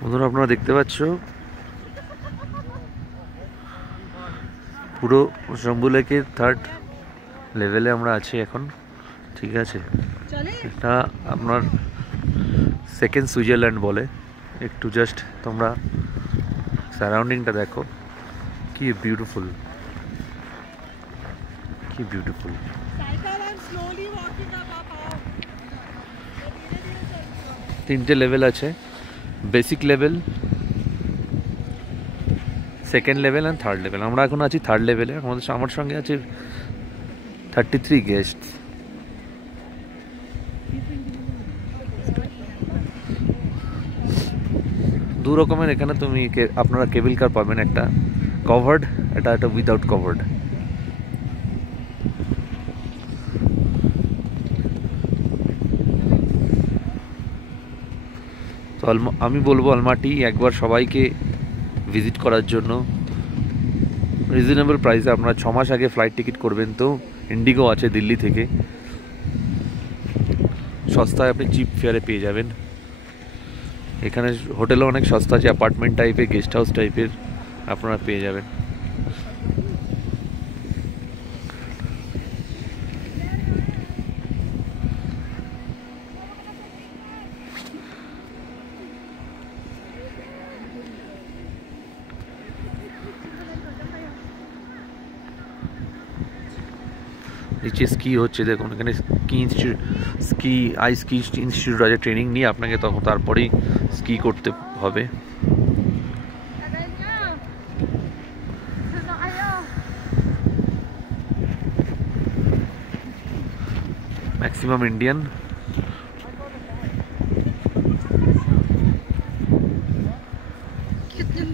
বন্ধুরা আপনারা দেখতে পাচ্ছ পুরো শম্ভু লেকের থার্ড লেভেলে আমরা আছি এখন। ঠিক আছে, এটা আপনার সেকেন্ড সুইজারল্যান্ড বলে। একটু জাস্ট তোমরা সারাউন্ডিংটা দেখো, কি বিউটিফুল, কি বিউটিফুল। তিনটে লেভেল আছে, basic level, second level and third level. আমরা এখন আছি থার্ড লেভেলে। আমার সঙ্গে আছে 33 গেস্ট। দু রকমের এখানে তুমি আপনারা কেবল কার পাবেন, একটা কভার্ড, এটা উইদাউট কভার্ড। তো আমি বলবো আলমাটি একবার সবাইকে ভিজিট করার জন্য। রিজনেবল প্রাইসে আপনারা 6 মাস আগে ফ্লাইট টিকিট করবেন তো ইন্ডিগো আছে দিল্লি থেকে, সস্তায় আপনি চিপ ফেয়ারে পেয়ে যাবেন। এখানে হোটেলও অনেক সস্তা আছে, অ্যাপার্টমেন্ট টাইপের, গেস্ট হাউস টাইপের আপনারা পেয়ে যাবেন। নিচে স্কি হচ্ছে দেখুন, এখানে স্কি ইনস্টিটিউট আছে, ট্রেনিং নিয়ে আপনাকে তারপরেই স্কি করতে হবে। Maximum Indian.